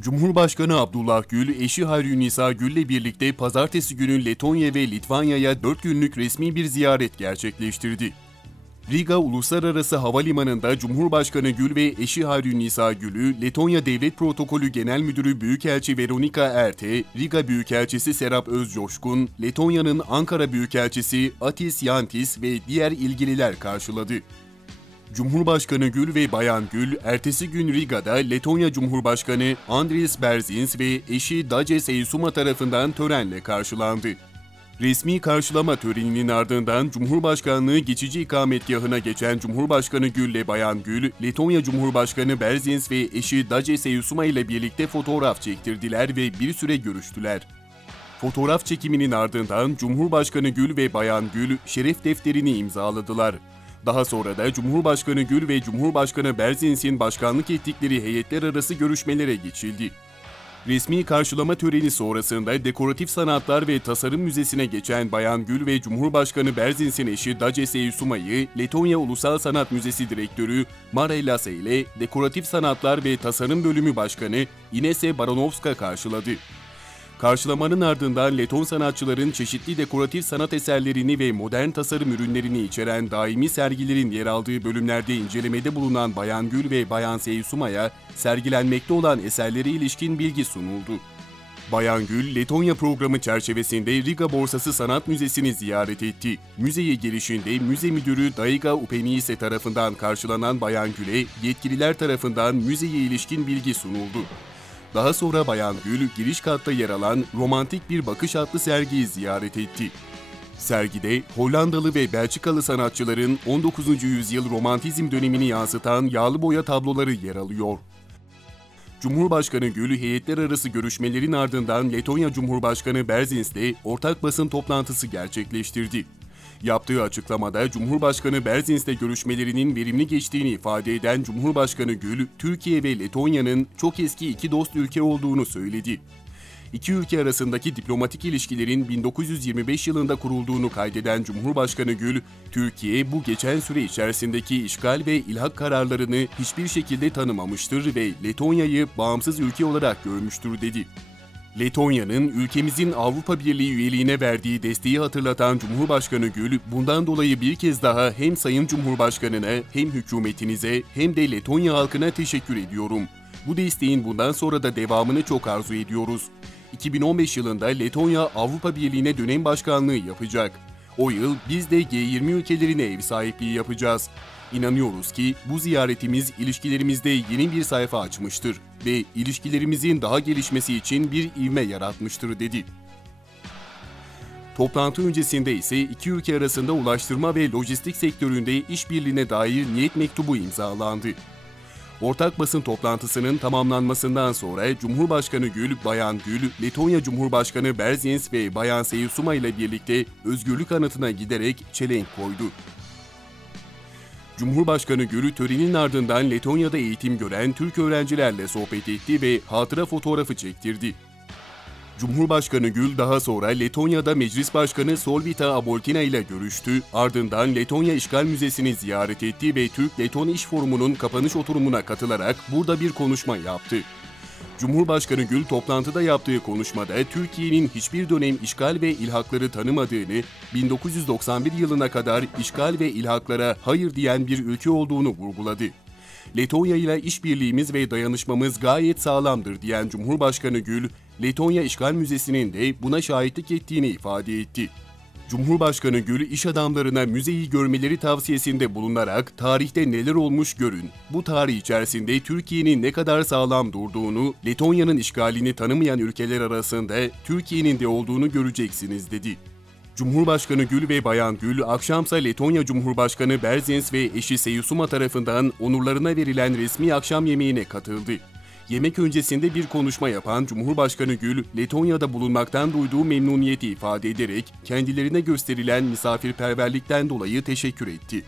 Cumhurbaşkanı Abdullah Gül, eşi Hayri Nisa Gül'le birlikte pazartesi günü Letonya ve Litvanya'ya 4 günlük resmi bir ziyaret gerçekleştirdi. Riga Uluslararası Havalimanı'nda Cumhurbaşkanı Gül ve eşi Hayri Nisa Gül'ü Letonya Devlet Protokolü Genel Müdürü Büyükelçi Veronika Erte, Riga Büyükelçisi Serap Özcoşkun, Letonya'nın Ankara Büyükelçisi Atis Yantis ve diğer ilgililer karşıladı. Cumhurbaşkanı Gül ve Bayan Gül, ertesi gün Riga'da Letonya Cumhurbaşkanı Andris Berzins ve eşi Dace Seysuma tarafından törenle karşılandı. Resmi karşılama töreninin ardından Cumhurbaşkanlığı geçici ikametgahına geçen Cumhurbaşkanı Gül ile Bayan Gül, Letonya Cumhurbaşkanı Berzins ve eşi Dace Seysuma ile birlikte fotoğraf çektirdiler ve bir süre görüştüler. Fotoğraf çekiminin ardından Cumhurbaşkanı Gül ve Bayan Gül şeref defterini imzaladılar. Daha sonra da Cumhurbaşkanı Gül ve Cumhurbaşkanı Berzins'in başkanlık ettikleri heyetler arası görüşmelere geçildi. Resmi karşılama töreni sonrasında Dekoratif Sanatlar ve Tasarım Müzesi'ne geçen Bayan Gül ve Cumhurbaşkanı Berzins'in eşi Dace Seysuma'yı Letonya Ulusal Sanat Müzesi Direktörü Mare Lase ile Dekoratif Sanatlar ve Tasarım Bölümü Başkanı Inese Baranovska karşıladı. Karşılamanın ardından Leton sanatçıların çeşitli dekoratif sanat eserlerini ve modern tasarım ürünlerini içeren daimi sergilerin yer aldığı bölümlerde incelemede bulunan Bayan Gül ve Bayan Seysuma'ya sergilenmekte olan eserlere ilişkin bilgi sunuldu. Bayan Gül, Letonya programı çerçevesinde Riga Borsası Sanat Müzesi'ni ziyaret etti. Müzeye girişinde müze müdürü Daiga Upeniise tarafından karşılanan Bayan Gül'e yetkililer tarafından müzeye ilişkin bilgi sunuldu. Daha sonra Bayan Gül, giriş katta yer alan Romantik Bir Bakış adlı sergiyi ziyaret etti. Sergide Hollandalı ve Belçikalı sanatçıların 19. yüzyıl romantizm dönemini yansıtan yağlı boya tabloları yer alıyor. Cumhurbaşkanı Gül heyetler arası görüşmelerin ardından Letonya Cumhurbaşkanı Berzins'le ortak basın toplantısı gerçekleştirdi. Yaptığı açıklamada Cumhurbaşkanı Berzins'le görüşmelerinin verimli geçtiğini ifade eden Cumhurbaşkanı Gül, Türkiye ve Letonya'nın çok eski iki dost ülke olduğunu söyledi. İki ülke arasındaki diplomatik ilişkilerin 1925 yılında kurulduğunu kaydeden Cumhurbaşkanı Gül, Türkiye bu geçen süre içerisindeki işgal ve ilhak kararlarını hiçbir şekilde tanımamıştır ve Letonya'yı bağımsız ülke olarak görmüştür dedi. Letonya'nın ülkemizin Avrupa Birliği üyeliğine verdiği desteği hatırlatan Cumhurbaşkanı Gül, bundan dolayı bir kez daha hem Sayın Cumhurbaşkanı'na hem hükümetinize hem de Letonya halkına teşekkür ediyorum. Bu desteğin bundan sonra da devamını çok arzu ediyoruz. 2015 yılında Letonya Avrupa Birliği'ne dönem başkanlığı yapacak. O yıl biz de G20 ülkelerine ev sahipliği yapacağız. İnanıyoruz ki bu ziyaretimiz ilişkilerimizde yeni bir sayfa açmıştır ve ilişkilerimizin daha gelişmesi için bir ivme yaratmıştır dedi. Toplantı öncesinde ise iki ülke arasında ulaştırma ve lojistik sektöründe işbirliğine dair niyet mektubu imzalandı. Ortak basın toplantısının tamamlanmasından sonra Cumhurbaşkanı Gül, Bayan Gül, Letonya Cumhurbaşkanı Berzins ve Bayan Seyusuma ile birlikte özgürlük anıtına giderek çelenk koydu. Cumhurbaşkanı Gül törenin ardından Letonya'da eğitim gören Türk öğrencilerle sohbet etti ve hatıra fotoğrafı çektirdi. Cumhurbaşkanı Gül daha sonra Letonya'da Meclis Başkanı Solvita Aboltina ile görüştü, ardından Letonya İşgal Müzesi'ni ziyaret etti ve Türk-Leton İş Forumu'nun kapanış oturumuna katılarak burada bir konuşma yaptı. Cumhurbaşkanı Gül toplantıda yaptığı konuşmada Türkiye'nin hiçbir dönem işgal ve ilhakları tanımadığını, 1991 yılına kadar işgal ve ilhaklara hayır diyen bir ülke olduğunu vurguladı. Letonya ile işbirliğimiz ve dayanışmamız gayet sağlamdır diyen Cumhurbaşkanı Gül, Letonya İşgal Müzesi'nin de buna şahitlik ettiğini ifade etti. Cumhurbaşkanı Gül iş adamlarına müzeyi görmeleri tavsiyesinde bulunarak tarihte neler olmuş görün. Bu tarih içerisinde Türkiye'nin ne kadar sağlam durduğunu, Letonya'nın işgalini tanımayan ülkeler arasında Türkiye'nin de olduğunu göreceksiniz dedi. Cumhurbaşkanı Gül ve Bayan Gül, akşamsa Letonya Cumhurbaşkanı Berzins ve eşi Seyusuma tarafından onurlarına verilen resmi akşam yemeğine katıldı. Yemek öncesinde bir konuşma yapan Cumhurbaşkanı Gül, Letonya'da bulunmaktan duyduğu memnuniyeti ifade ederek kendilerine gösterilen misafirperverlikten dolayı teşekkür etti.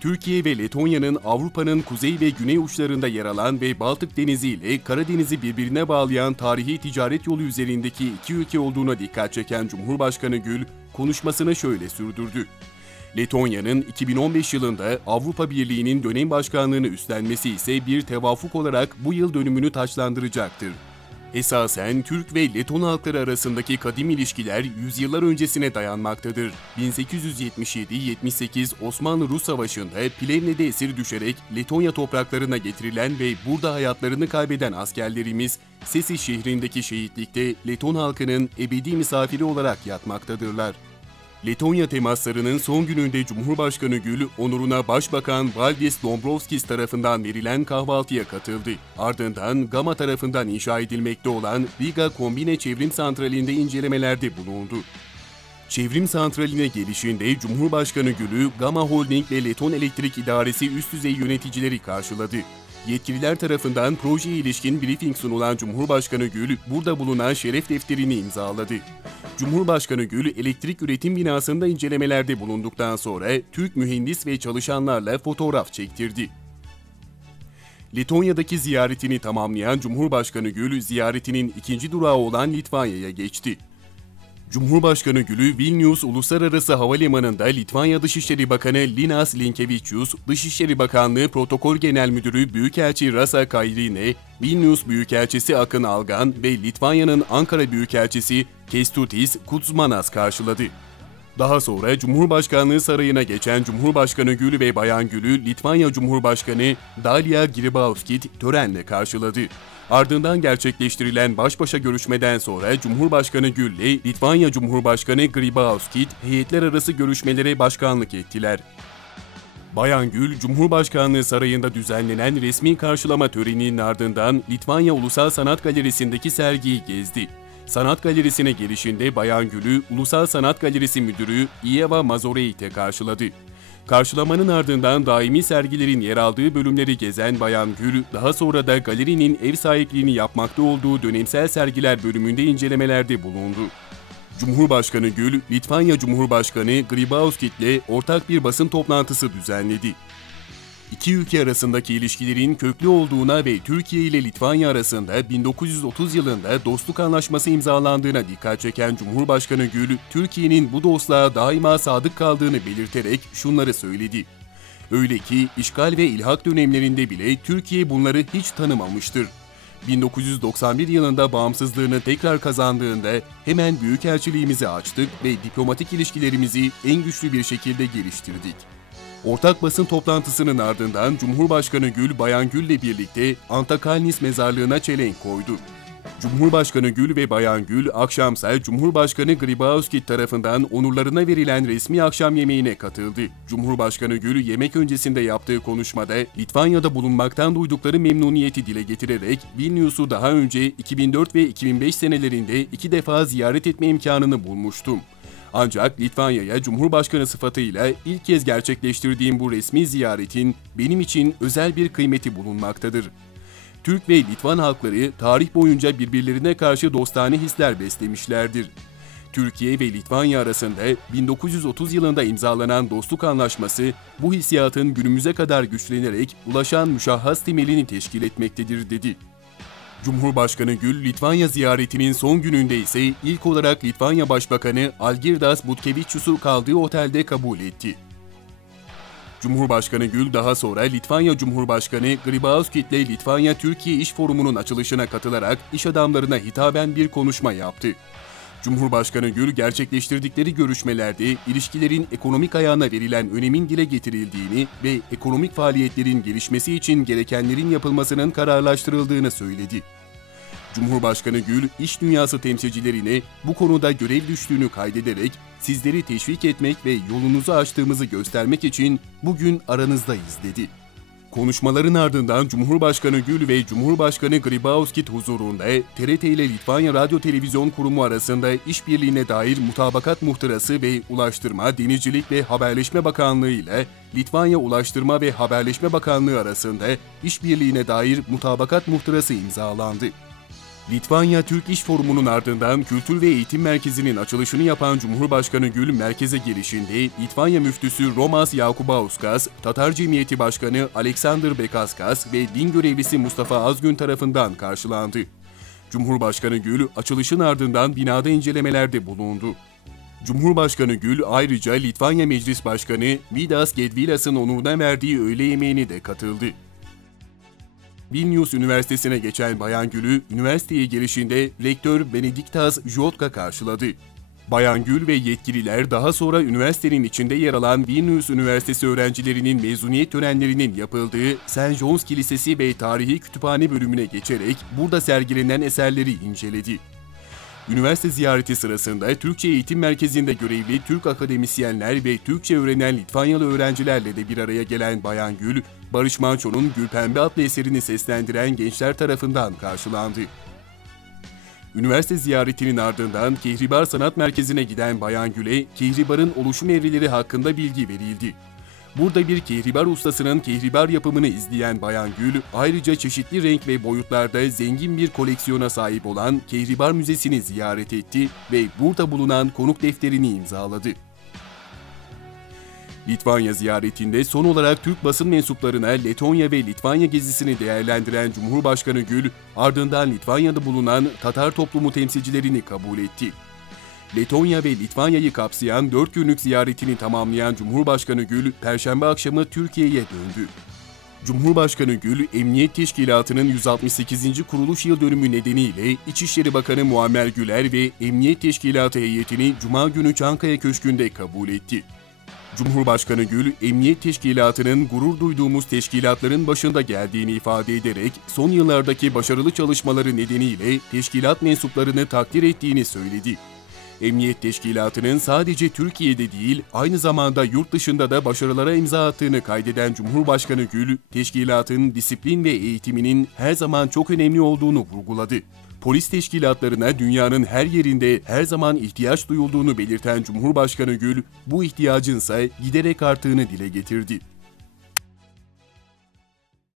Türkiye ve Letonya'nın Avrupa'nın kuzey ve güney uçlarında yer alan ve Baltık Denizi ile Karadeniz'i birbirine bağlayan tarihi ticaret yolu üzerindeki iki ülke olduğuna dikkat çeken Cumhurbaşkanı Gül, konuşmasını şöyle sürdürdü. Letonya'nın 2015 yılında Avrupa Birliği'nin dönem başkanlığını üstlenmesi ise bir tevafuk olarak bu yıl dönümünü taçlandıracaktır. Esasen Türk ve Leton halkları arasındaki kadim ilişkiler yüzyıllar öncesine dayanmaktadır. 1877-78 Osmanlı-Rus Savaşı'nda Plevne'de esir düşerek Letonya topraklarına getirilen ve burada hayatlarını kaybeden askerlerimiz Sesi şehrindeki şehitlikte Leton halkının ebedi misafiri olarak yatmaktadırlar. Letonya temaslarının son gününde Cumhurbaşkanı Gül, onuruna Başbakan Valdis Dombrovskis tarafından verilen kahvaltıya katıldı. Ardından Gama tarafından inşa edilmekte olan Riga Kombine Çevrim Santrali'nde incelemelerde bulundu. Çevrim santraline gelişinde Cumhurbaşkanı Gül'ü Gama Holding ve Leton Elektrik İdaresi üst düzey yöneticileri karşıladı. Yetkililer tarafından projeye ilişkin briefing sunulan Cumhurbaşkanı Gül, burada bulunan şeref defterini imzaladı. Cumhurbaşkanı Gül, elektrik üretim binasında incelemelerde bulunduktan sonra Türk mühendis ve çalışanlarla fotoğraf çektirdi. Letonya'daki ziyaretini tamamlayan Cumhurbaşkanı Gül, ziyaretinin ikinci durağı olan Litvanya'ya geçti. Cumhurbaşkanı Gül'ü Vilnius Uluslararası Havalimanı'nda Litvanya Dışişleri Bakanı Linas Linkevičius, Dışişleri Bakanlığı Protokol Genel Müdürü Büyükelçi Rasa Kairine, Vilnius Büyükelçisi Akın Algan ve Litvanya'nın Ankara Büyükelçisi Kestutis Kutsmanas karşıladı. Daha sonra Cumhurbaşkanlığı sarayına geçen Cumhurbaşkanı Gül ve Bayan Gül'ü Litvanya Cumhurbaşkanı Dalia Grybauskit törenle karşıladı. Ardından gerçekleştirilen baş başa görüşmeden sonra Cumhurbaşkanı Gül Litvanya Cumhurbaşkanı Grybauskit heyetler arası görüşmelere başkanlık ettiler. Bayan Gül, Cumhurbaşkanlığı Sarayı'nda düzenlenen resmi karşılama töreninin ardından Litvanya Ulusal Sanat Galerisi'ndeki sergiyi gezdi. Sanat Galerisi'ne gelişinde Bayan Gül'ü Ulusal Sanat Galerisi Müdürü Ieva Mazoreite karşıladı. Karşılamanın ardından daimi sergilerin yer aldığı bölümleri gezen Bayan Gül, daha sonra da galerinin ev sahipliğini yapmakta olduğu dönemsel sergiler bölümünde incelemelerde bulundu. Cumhurbaşkanı Gül, Litvanya Cumhurbaşkanı Grybauskit ile ortak bir basın toplantısı düzenledi. İki ülke arasındaki ilişkilerin köklü olduğuna ve Türkiye ile Litvanya arasında 1930 yılında dostluk anlaşması imzalandığına dikkat çeken Cumhurbaşkanı Gül, Türkiye'nin bu dostluğa daima sadık kaldığını belirterek şunları söyledi. Öyle ki işgal ve ilhak dönemlerinde bile Türkiye bunları hiç tanımamıştır. 1991 yılında bağımsızlığını tekrar kazandığında hemen büyükelçiliğimizi açtık ve diplomatik ilişkilerimizi en güçlü bir şekilde geliştirdik. Ortak basın toplantısının ardından Cumhurbaşkanı Gül, Bayan Gül ile birlikte Antakalnis mezarlığına çelenk koydu. Cumhurbaşkanı Gül ve Bayan Gül, akşamsa Cumhurbaşkanı Grybauskit tarafından onurlarına verilen resmi akşam yemeğine katıldı. Cumhurbaşkanı Gül, yemek öncesinde yaptığı konuşmada Litvanya'da bulunmaktan duydukları memnuniyeti dile getirerek Vilnius'u daha önce 2004 ve 2005 senelerinde iki defa ziyaret etme imkanını bulmuştum. Ancak Litvanya'ya Cumhurbaşkanı sıfatıyla ilk kez gerçekleştirdiğim bu resmi ziyaretin benim için özel bir kıymeti bulunmaktadır. Türk ve Litvan halkları tarih boyunca birbirlerine karşı dostane hisler beslemişlerdir. Türkiye ve Litvanya arasında 1930 yılında imzalanan dostluk anlaşması bu hissiyatın günümüze kadar güçlenerek ulaşan müşahhas temelini teşkil etmektedir dedi. Cumhurbaşkanı Gül, Litvanya ziyaretinin son gününde ise ilk olarak Litvanya Başbakanı Algirdas Butkevičius'u kaldığı otelde kabul etti. Cumhurbaşkanı Gül daha sonra Litvanya Cumhurbaşkanı Grybauskit ile Litvanya-Türkiye İş Forumu'nun açılışına katılarak iş adamlarına hitaben bir konuşma yaptı. Cumhurbaşkanı Gül gerçekleştirdikleri görüşmelerde ilişkilerin ekonomik ayağına verilen önemin dile getirildiğini ve ekonomik faaliyetlerin gelişmesi için gerekenlerin yapılmasının kararlaştırıldığını söyledi. Cumhurbaşkanı Gül, iş dünyası temsilcilerine bu konuda görev düştüğünü kaydederek sizleri teşvik etmek ve yolunuzu açtığımızı göstermek için bugün aranızdayız dedi. Konuşmaların ardından Cumhurbaşkanı Gül ve Cumhurbaşkanı Grybauskit huzurunda TRT ile Litvanya Radyo Televizyon Kurumu arasında işbirliğine dair mutabakat muhtırası ve Ulaştırma, Denizcilik ve Haberleşme Bakanlığı ile Litvanya Ulaştırma ve Haberleşme Bakanlığı arasında işbirliğine dair mutabakat muhtırası imzalandı. Litvanya Türk İş Forumu'nun ardından Kültür ve Eğitim Merkezi'nin açılışını yapan Cumhurbaşkanı Gül merkeze gelişinde Litvanya müftüsü Romas Jakubauskas, Tatar Cemiyeti Başkanı Alexander Bekaskas ve din görevlisi Mustafa Azgün tarafından karşılandı. Cumhurbaşkanı Gül açılışın ardından binada incelemelerde bulundu. Cumhurbaşkanı Gül ayrıca Litvanya Meclis Başkanı Vidas Gedvilas'ın onuruna verdiği öğle yemeğine de katıldı. Vilnius Üniversitesi'ne geçen Bayan Gül'ü üniversiteye gelişinde rektör Benediktas Jotka karşıladı. Bayan Gül ve yetkililer daha sonra üniversitenin içinde yer alan Vilnius Üniversitesi öğrencilerinin mezuniyet törenlerinin yapıldığı St. John's Kilisesi ve Tarihi Kütüphane bölümüne geçerek burada sergilenen eserleri inceledi. Üniversite ziyareti sırasında Türkçe Eğitim Merkezi'nde görevli Türk akademisyenler ve Türkçe öğrenen Litvanyalı öğrencilerle de bir araya gelen Bayan Gül, Barış Manço'nun Gülpembe adlı eserini seslendiren gençler tarafından karşılandı. Üniversite ziyaretinin ardından Kehribar Sanat Merkezi'ne giden Bayan Gül'e Kehribar'ın oluşum evreleri hakkında bilgi verildi. Burada bir kehribar ustasının kehribar yapımını izleyen Bayan Gül, ayrıca çeşitli renk ve boyutlarda zengin bir koleksiyona sahip olan Kehribar Müzesi'ni ziyaret etti ve burada bulunan konuk defterini imzaladı. Litvanya ziyaretinde son olarak Türk basın mensuplarına Letonya ve Litvanya gezisini değerlendiren Cumhurbaşkanı Gül, ardından Litvanya'da bulunan Tatar toplumu temsilcilerini kabul etti. Letonya ve Litvanya'yı kapsayan 4 günlük ziyaretini tamamlayan Cumhurbaşkanı Gül, Perşembe akşamı Türkiye'ye döndü. Cumhurbaşkanı Gül, Emniyet Teşkilatı'nın 168. kuruluş yıl dönümü nedeniyle İçişleri Bakanı Muammer Güler ve Emniyet Teşkilatı heyetini Cuma günü Çankaya Köşkü'nde kabul etti. Cumhurbaşkanı Gül, Emniyet Teşkilatı'nın gurur duyduğumuz teşkilatların başında geldiğini ifade ederek son yıllardaki başarılı çalışmaları nedeniyle teşkilat mensuplarını takdir ettiğini söyledi. Emniyet Teşkilatı'nın sadece Türkiye'de değil, aynı zamanda yurt dışında da başarılara imza attığını kaydeden Cumhurbaşkanı Gül, teşkilatın disiplin ve eğitiminin her zaman çok önemli olduğunu vurguladı. Polis teşkilatlarına dünyanın her yerinde her zaman ihtiyaç duyulduğunu belirten Cumhurbaşkanı Gül, bu ihtiyacın ise giderek arttığını dile getirdi.